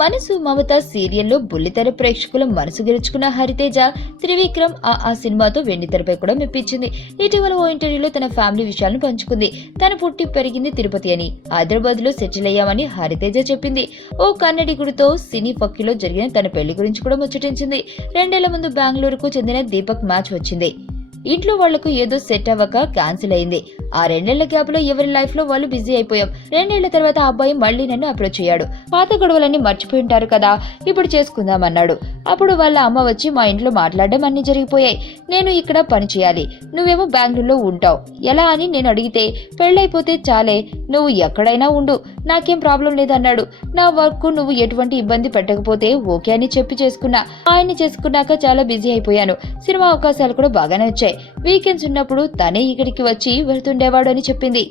మనసు మమత సీరియల్లో బుల్లితెర ప్రేక్షకుల మనసు గెలుచుకున్న హరితేజ త్రివిక్రమ్ ఆ సినిమాతో వెండితెరపై కూడా మెప్పించింది. ఇటీవల ఓ ఇంటర్వ్యూలో తన ఫ్యామిలీ విషయాలను పంచుకుంది. తను పుట్టి పెరిగింది తిరుపతి అని, హైదరాబాద్ లో సెటిల్ అయ్యామని హరితేజ చెప్పింది. ఓ కన్నడిగుడితో సినీ ఫక్కీలో జరిగిన తన పెళ్లి గురించి కూడా ముచ్చటించింది. 2 ఏళ్ల ముందు బెంగళూరుకు చెందిన దీపక్ మ్యాచ్ వచ్చింది. ఇంట్లో వాళ్లకు ఏదో సెట్ అవ్వక క్యాన్సిల్ అయింది. ఆ 2 ఏళ్ల గ్యాప్ లో ఎవరి లైఫ్ లో వాళ్ళు బిజీ అయిపోయాం. 2 ఏళ్ల తర్వాత ఆ అబ్బాయి మళ్లీ నన్ను అప్రోచ్ అయ్యాడు. పాత గొడవలన్నీ మర్చిపోయి ఉంటారు కదా, ఇప్పుడు చేసుకుందామన్నాడు. అప్పుడు వాళ్ళ అమ్మ వచ్చి మా ఇంట్లో మాట్లాడడం అన్ని జరిగిపోయాయి. నేను ఇక్కడ పని చేయాలి, నువ్వేమో బెంగళూరులో ఉంటావు, ఎలా అని నేను అడిగితే పెళ్ళైపోతే చాలే, నువ్వు ఎక్కడైనా ఉండు, నాకేం ప్రాబ్లం లేదన్నాడు. నా వర్క్ నువ్వు ఎటువంటి ఇబ్బంది పెట్టకపోతే ఓకే అని చెప్పి చేసుకున్నా. ఆయన్ని చేసుకున్నాక చాలా బిజీ అయిపోయాను. సినిమా అవకాశాలు కూడా బాగానే వచ్చాయి. వీకెండ్స్ ఉన్నప్పుడు తనే ఇక్కడికి వచ్చి వెళ్తుండేవాడు అని చెప్పింది.